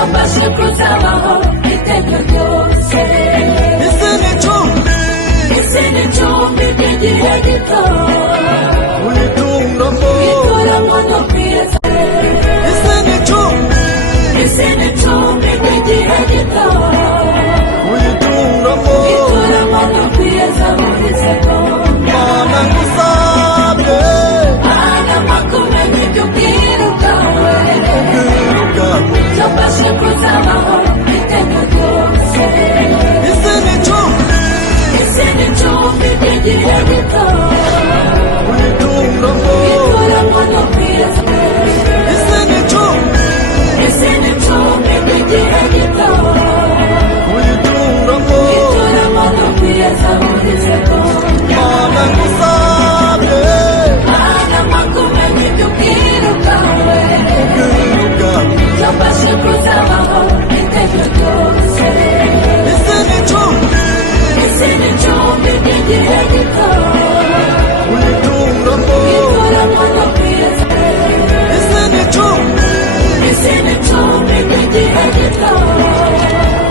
Tubashe kuzabaho iteka ryose. isi ni icumbi ry'igihe gito, wituramo no kwiyeza. isi ni icumbi ry'igihe gito, wituramo no kwiyeza buri segonda. Mana ngusabye Mana makumenya ibyo ubwira ubwawe, tubashe kuzabaho iteka ryose. isi ni icumbi ry'igihe gito, wituramo no kwiyeza. isi ni icumbi ry'igihe gito, wituramo no kwiyeza buri segonda. Mana ngusabye Mana makumenya ibyo ubwira ubwawe, tubashe kuzabaho iteka ryose. isi ni icumbi ry'igihe gito, wituramo no kwiyeza. isi ni icumbi ry'igihe gito,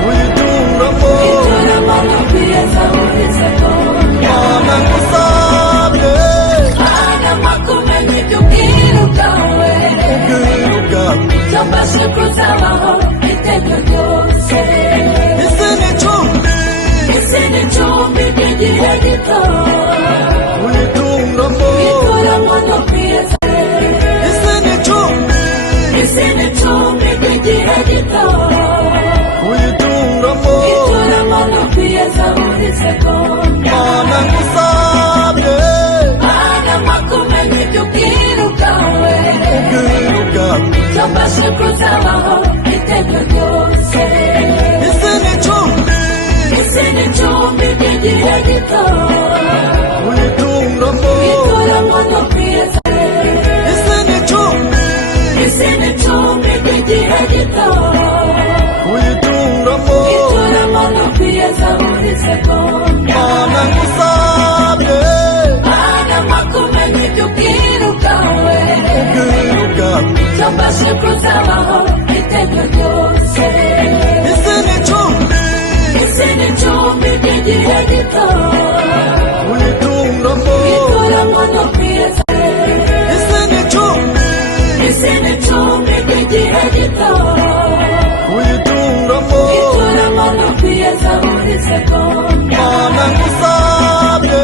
wituramo no kwiyeza buri segonda. Mana ngusabye Mana makumenya ibyo ubwira ubwawe, tubashe kuzabaho iteka ryose. isi ni icumbi ry'igihe gito, wituramo no kwiyeza. isi ni icumbi ry'igihe gito, wituramo no kwiyeza buri segonda. Mana ngusabye Mana makumenya ibyo ubwira ubwawe, tubashe kuzabaho iteka ryose. isi ni icumbi ry'igihe gito, wituramo no kwiyeza. isi ni icumbi ry'igihe gito, wituramo no kwiyeza buri segonda. Mana ngusabye Mana makumenya ibyo ubwira ubwawe, tubashe kuzabaho iteka ryose. isi ni icumbi ry'igihe gito, wituramo no kwiyeza. isi ni icumbi ry'igihe gito, wituramo no kwiyeza buri segonda. Mana ngusabye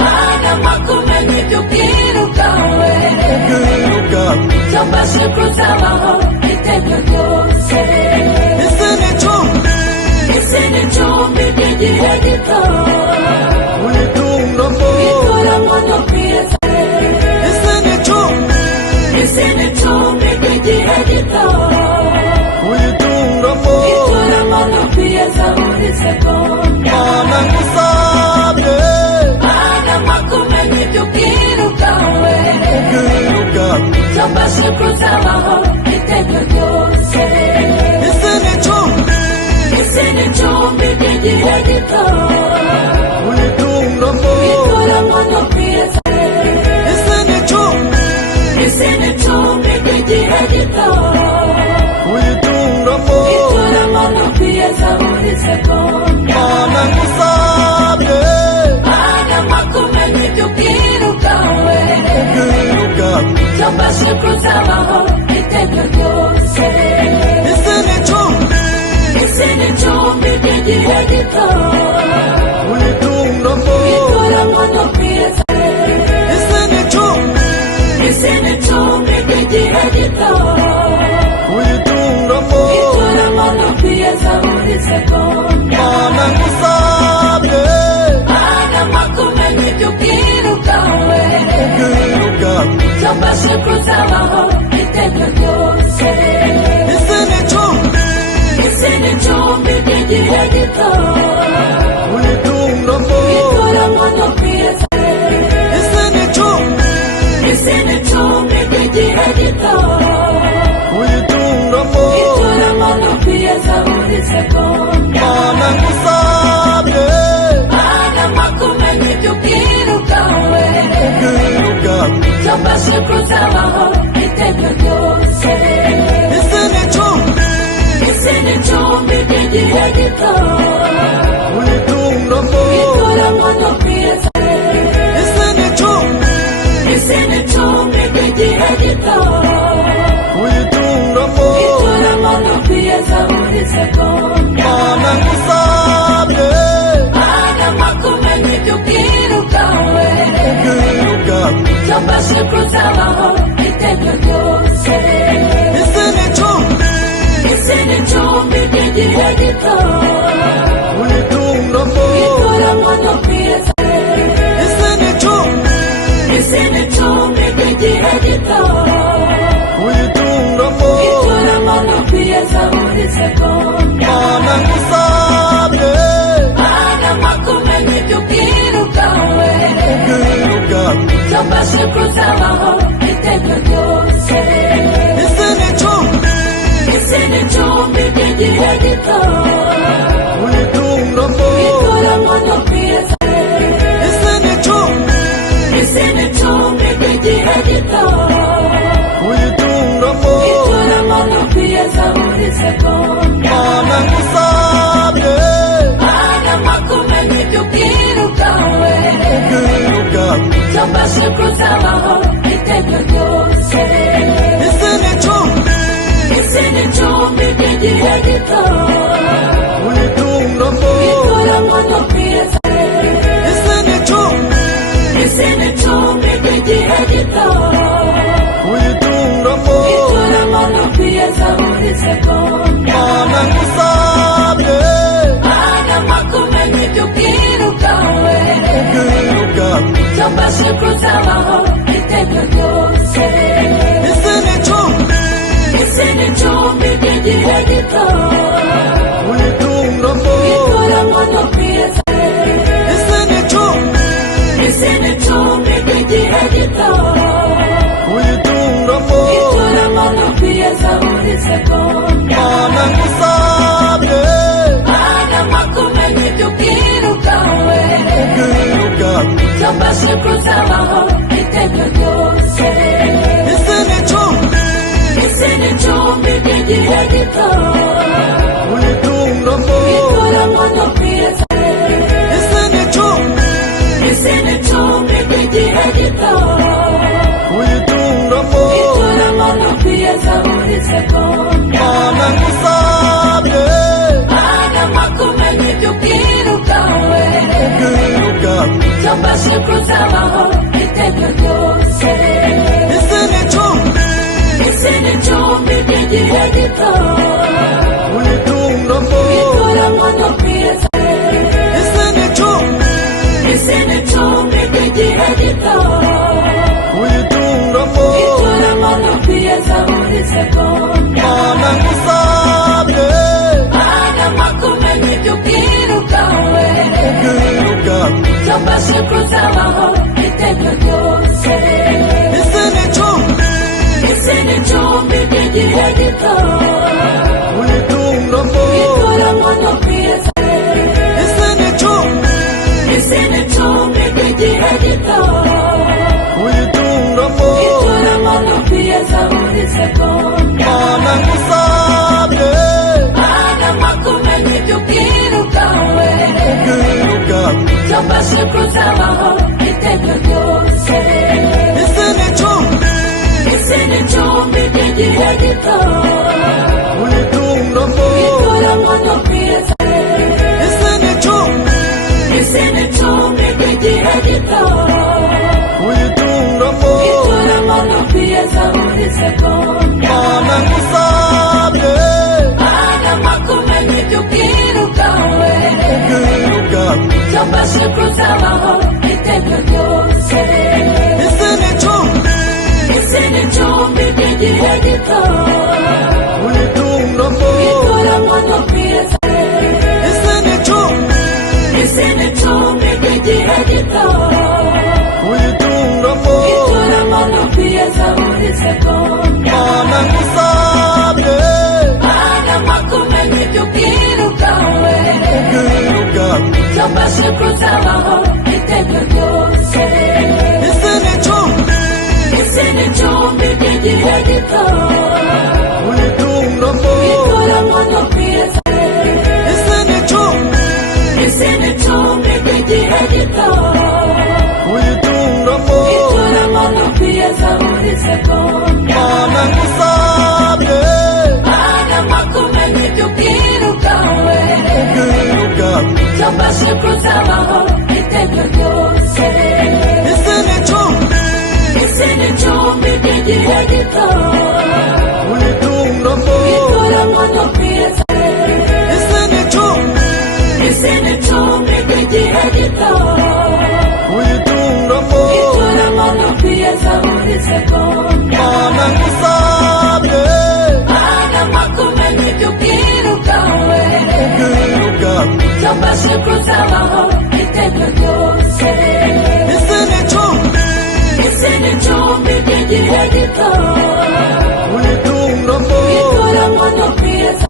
Mana makumenya ibyo ubwira ubwawe, tubashe kuzabaho iteka ryose. isi ni icumbi ry'igihe gito, wituramo no kwiyeza. isi ni icumbi ry'igihe gito, wituramo no kwiyeza buri segonda. Mana ngusabye Mana makumenya ibyo ubwira ubwawe, tubashe kuzabaho iteka ryose. isi ni icumbi ry'igihe gito, wituramo no kwiyeza. isi ni icumbi ry'igihe gito, wituramo no kwiyeza buri segonda. Mana ngusabye Mana makumenya ibyo ubwira ubwawe, tubashe kuzabaho iteka ryose. isi ni icumbi ry'igihe gito, wituramo no kwiyeza. isi ni icumbi ry'igihe gito, wituramo no kwiyeza buri segonda. Mana ngusabye Mana makumenya ibyo ubwira ubwawe, tubashe kuzabaho iteka ryose. isi ni icumbi ry'igihe gito, wituramo no kwiyeza. isi ni icumbi ry'igihe gito, wituramo no kwiyeza buri segonda. Mana ngusabye Mana makumenya ibyo ubwira ubwawe, tubashe kuzabaho iteka ryose. isi ni siku zabaho iteka ryose. isi ni icumbi Isi ni icumbi ry'igihe gito uyituramo ituramo no kwiyeza. isi ni icumbi Isi ni icumbi ry'igihe gito uyituramo ituramo no kwiyeza buri segonda. mana ngusabye Mana makumenya ibyo ubwiru bwawe ubwiru bwawe cyo mbashe kuzabaho iteka ryose. isi ni icumbi Isi ni icumbi ry'igihe gito uyituramo ituramo no kwiyeza. isi ni icumbi Isi ni icumbi ry'igihe gito uyituramo ituramo no kwiyeza buri segonda. mana ngusabye Mana makumenya ibyo ubwiru bwawe ubwiru bwawe cyo mbashe kuzabaho iteka ryose. isi ni icumbi Isi ni icumbi ry'igihe gito uyituramo ituramo no kwiyeza. isi ni icumbi Isi ni icumbi ry'igihe gito uyituramo ituramo no kwiyeza buri segonda. mana ngusabye Mana makumenya ibyo ubwiru bwawe ubwiru bwawe cyo mbashe kuzabaho iteka ryose. isi ni icumbi Isi ni icumbi ry'igihe gito uyituramo ituramo no kwiyeza. isi ni icumbi Isi ni icumbi ry'igihe gito uyituramo ituramo no kwiyeza buri segonda. mana ngusabye Mana makumenya ibyo ubwiru bwawe ubwiru bwawe cyo mbashe kuzabaho iteka ryose. isi ni icumbi Isi ni icumbi ry'igihe gito uyituramo ituramo no kwiyeza. isi ni icumbi Isi ni icumbi ry'igihe gito uyituramo ituramo no kwiyeza buri segonda. mana ngusabye Mana makumenya ibyo ubwiru bwawe ubwiru bwawe cyo mbashe kuzabaho iteka ryose. isi ni icumbi Isi ni icumbi ry'igihe gito uyituramo ituramo no kwiyeza. isi ni icumbi Isi ni icumbi ry'igihe gito uyituramo ituramo no kwiyeza buri segonda. mana ngusabye Mana makumenya ibyo ubwiru bwawe ubwiru bwawe cyo mbashe kuzabaho iteka ryose. isi ni icumbi Isi ni icumbi ry'igihe gito uyituramo ituramo no kwiyeza. isi ni icumbi Isi ni icumbi ry'igihe gito uyituramo ituramo no kwiyeza buri segonda. mana ngusabye Mana makumenya ibyo ubwiru bwawe ubwiru bwawe cyo mbashe kuzabaho iteka ryose. isi ni icumbi Isi ni icumbi ry'igihe gito uyituramo ituramo no kwiyeza. isi ni icumbi Isi ni icumbi ry'igihe gito uyituramo ituramo no kwiyeza buri segonda. mana ngusabye Mana makumenya ibyo ubwiru bwawe ubwiru bwawe cyo mbashe kuzabaho iteka ryose. isi ni icumbi Isi ni icumbi ry'igihe gito uyituramo ituramo no kwiyeza. isi ni icumbi Isi ni icumbi ry'igihe gito uyituramo ituramo no kwiyeza buri segonda. mana ngusabye Mana makumenya ibyo ubwiru bwawe ubwiru bwawe cyo mbashe kuzabaho iteka ryose. isi ni icumbi Isi ni icumbi ry'igihe gito uyituramo ituramo no kwiyeza. isi ni icumbi Isi ni icumbi ry'igihe gito uyituramo ituramo no kwiyeza buri segonda. mana ngusabye Mana makumenya ibyo ubwiru bwawe ubwiru bwawe cyo mbashe kuzabaho iteka ryose. isi ni icumbi Isi ni gihagito Ulituramo Ituramo no pieza Isini chumbi gihagito Ulituramo Ituramo no pieza uliseko Mana ngusabe Mana makumeni kukirukawe Ukirukawe Tobashe kuzabaho iteka ryose Isini chumbi gihagito Ulituramo Ituramo no pieza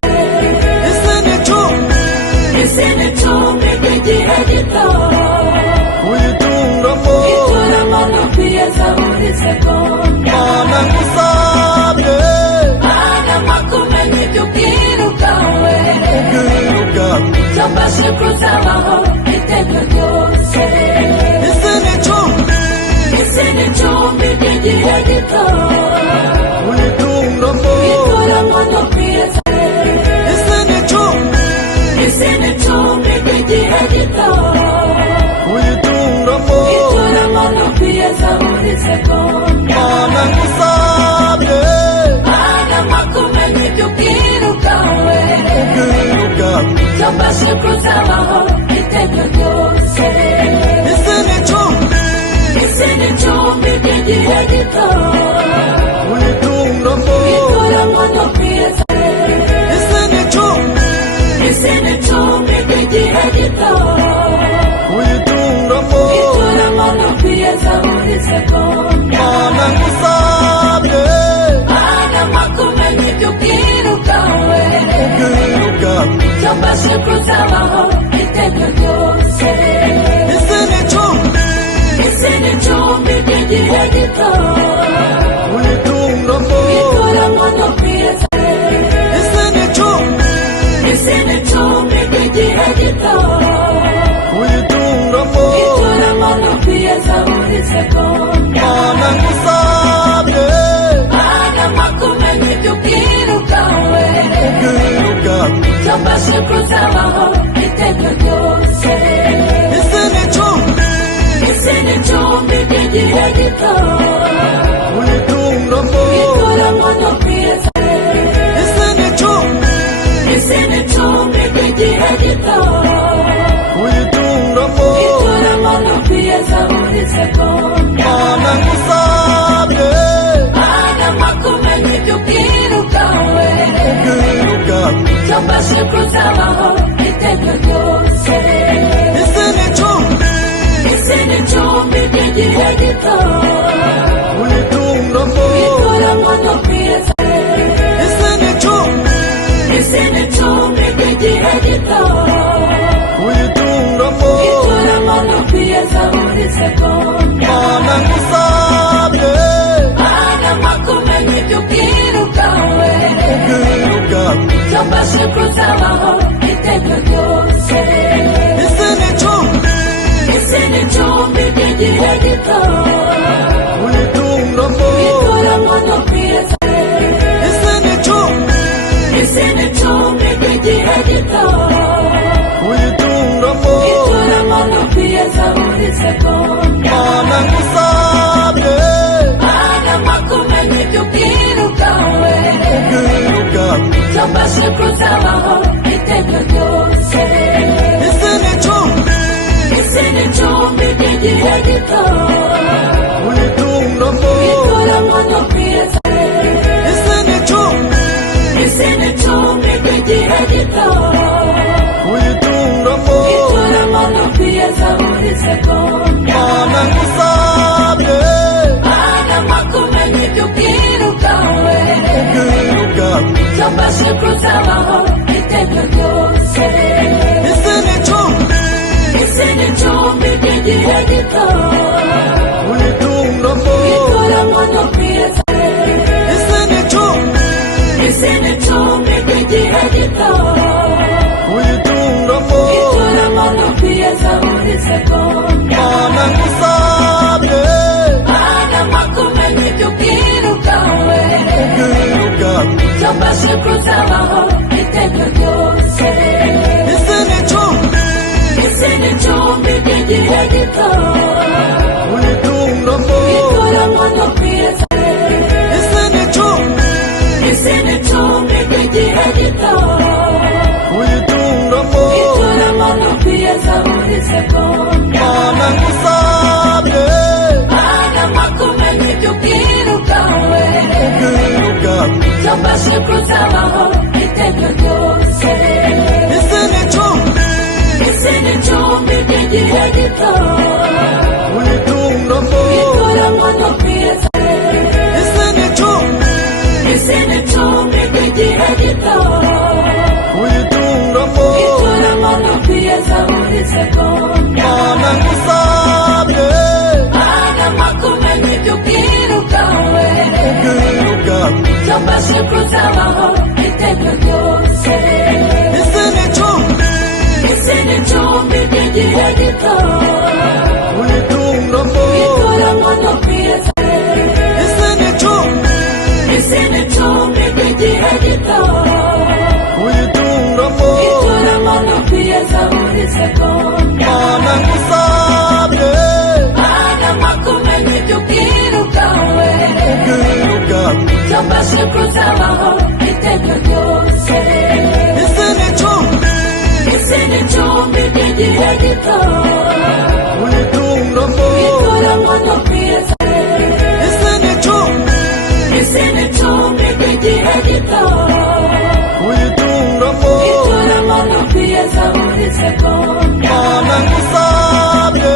Isini chumbi gihagito Ulituramo Ituramo no pieza uliseko Mana ngusabe Mana makumeni kukirukawe Ukirukawe Tobashe kuzabaho iteka ryose Isini chumbi gihagito Ulituramo Ituramo no pieza Isini chumbi gihagito Ulituramo Ituramo no pieza uliseko Mana ngusabe Mana makumeni kukirukawe Ukirukawe Tobashe kuzabaho iteka ryose Isini chumbi gihagito Ulituramo Ituramo no pieza Isini chumbi gihagito Ulituramo Ituramo no pieza uliseko Mana ngusabe Mana makumeni kukirukawe Ukirukawe Tobashe kuzabaho iteka ryose Isini chumbi gihagito Ulituramo Ituramo no pieza Isini chumbi gihagito Ulituramo Ituramo no pieza uliseko Mana ngusabe Mana makumeni kukirukawe Ukirukawe Tobashe kuzabaho iteka ryose Isini chumbi gihagito Ulituramo Ituramo no pieza Isini chumbi gihagito Ulituramo Ituramo no pieza uliseko Mana ngusabe Mana makumeni kukirukawe Ukirukawe Tobashe kuzabaho iteka ryose Isini chumbi gihagito Ulituramo Ituramo no pieza Isini chumbi gihagito Ulituramo Ituramo no pieza uliseko Mana ngusabe Mana makumeni kukirukawe Ukirukawe Tobashe kuzabaho iteka ryose Isini chumbi gihagito Ulituramo Ituramo no pieza Isini chumbi gihagito Ulituramo Ituramo no pieza uliseko Mana ngusabe Mana makumeni kukirukawe Ukirukawe Tobashe kuzabaho iteka ryose Isini chumbi gihagito Ulituramo Ituramo no pieza Isini chumbi gihagito Ulituramo Ituramo no pieza uliseko Mana ngusabe Mana makumeni kukirukawe Ukirukawe Tobashe kuzabaho iteka ryose Isini chumbi gihagito Ulituramo Ituramo no pieza Isini chumbi gihagito Ulituramo Ituramo no pieza uliseko Mana ngusabe Mana makumeni kukirukawe Ukirukawe Tobashe kuzabaho iteka ryose Isini chumbi gihagito Ulituramo Ituramo no pieza Isini chumbi kijihedito Uituramo Ituramo pia zaburi seko Manangusabye Ana makumeni tukirukawe Ukirukawe Chomba shikuzawaho iteke byose Isini chumbi kijihedito Uituramo Ituramo pia Isini chumbi kijihedito Uituramo Ituramo pia zaburi seko Manangusabye Ana makumeni tukirukawe Ukirukawe Chomba shikuzawaho iteke byose Isini chumbi kijihedito Uituramo Ituramo pia Isini chumbi kijihedito Uituramo Ituramo pia zaburi seko Manangusabye Ana makumeni tukirukawe Ukirukawe Chomba shikuzawaho iteke byose Isini chumbi kijihedito Uituramo Ituramo pia Isini chumbi kijihedito Uituramo Ituramo pia zaburi seko Manangusabye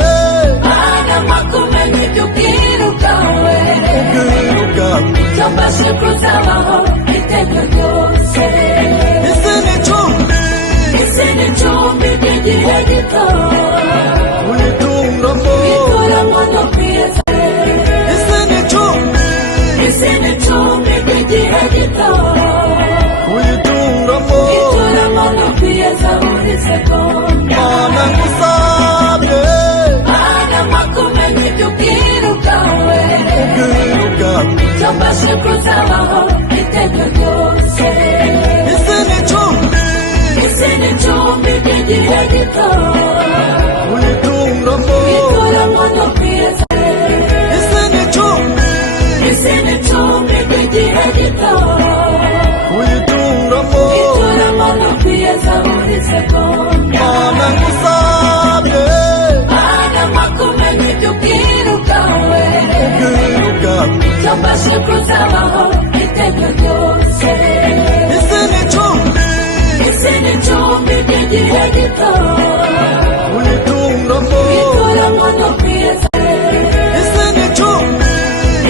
Ana makumeni tukirukawe Ukirukawe Chomba shikuzawaho iteke byose Isini chumbi kijihedito Uituramo Ituramo pia Isini chumbi kijihedito Uituramo Ituramo pia zaburi seko Manangusabye Ana makumeni tukirukawe Ukirukawe Chomba shikuzawaho iteke byose Isini chumbi kijihedito Uituramo Ituramo pia Isini chumbi kijihedito Uituramo Ituramo pia zaburi seko Manangusabye Ana makumeni tukirukawe Ukirukawe Chomba shikuzawaho iteke byose Isini chumbi kijihedito Uituramo Ituramo pia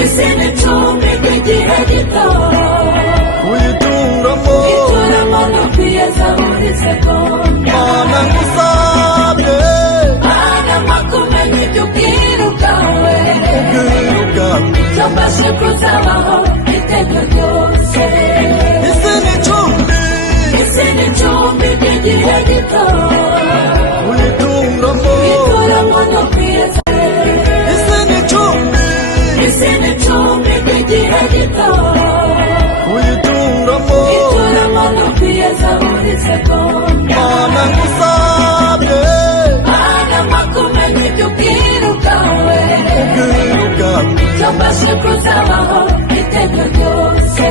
Isini chumbi kijihedito Uituramo Ituramo pia zaburi seko Manangusabye Ana makumeni tukirukawe Ukirukawe Chomba shikuzawaho iteke byose Isini chumbi kijihedito Uituramo Ituramo pia Isini chumbi kijihedito Uituramo Ituramo pia zaburi seko Manangusabye Ana makumeni tukirukawe Ukirukawe Chomba shikuzawaho iteke byose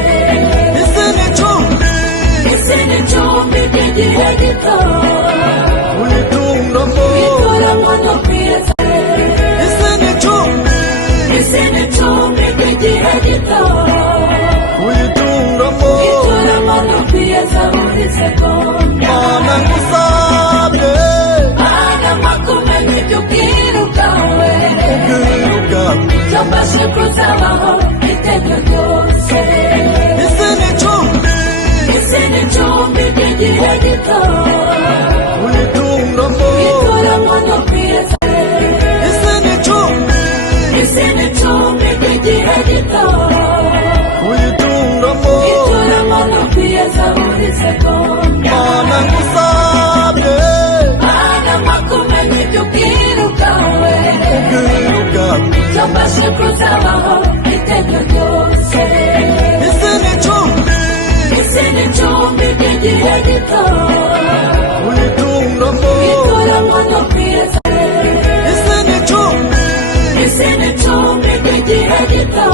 Isini chumbi kijihedito Uituramo Ituramo pia Isini chumbi kijihedito Uituramo Ituramo pia zaburi seko Manangusabye Ana makumeni tukirukawe Ukirukawe Chomba shikuzawaho iteke byose Isini chumbi kijihedito Uituramo Ituramo pia Isini chumbi kijihedito Uituramo Ituramo pia zaburi seko Manangusabye Ana makumeni tukirukawe Ukirukawe Chomba shikuzawaho iteke byose Isini chumbi kijihedito Uituramo Ituramo pia Isini chumbi kijihedito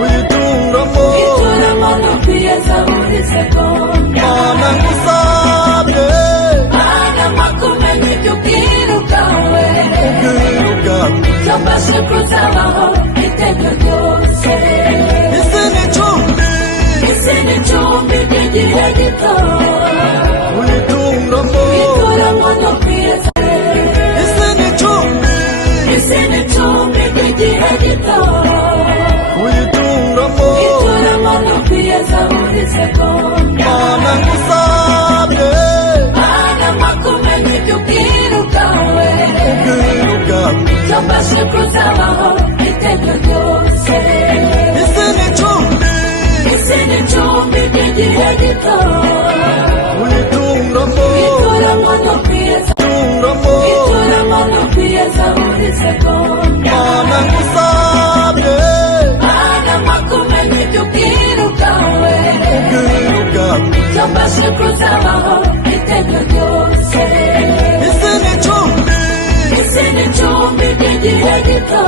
Uituramo Ituramo pia Mana ngusabye Mana makumenya ibyo ubwirukawe ubwirukawe Zabashe kuzabaho iteka ryose isi n'icumbi Isi n'icumbi ry'igihe gito uyituramo Wituramo no kwiyeza isi n'icumbi Isi n'icumbi ry'igihe gito uyituramo Wituramo no kwiyeza buri segonda Mana ngusabye Mana makumenya ibyo ubwirukawe ubwirukawe Zabashe kuzabaho iteka ryose isi n'icumbi Isi n'icumbi ry'igihe gito uyituramo Wituramo no kwiyeza uyituramo Wituramo no kwiyeza buri segonda Mana ngusabye Mana makumenya ibyo ubwirukawe ubwirukawe Zabashe kuzabaho iteka ryose isi n'icumbi Isi n'icumbi ry'igihe gito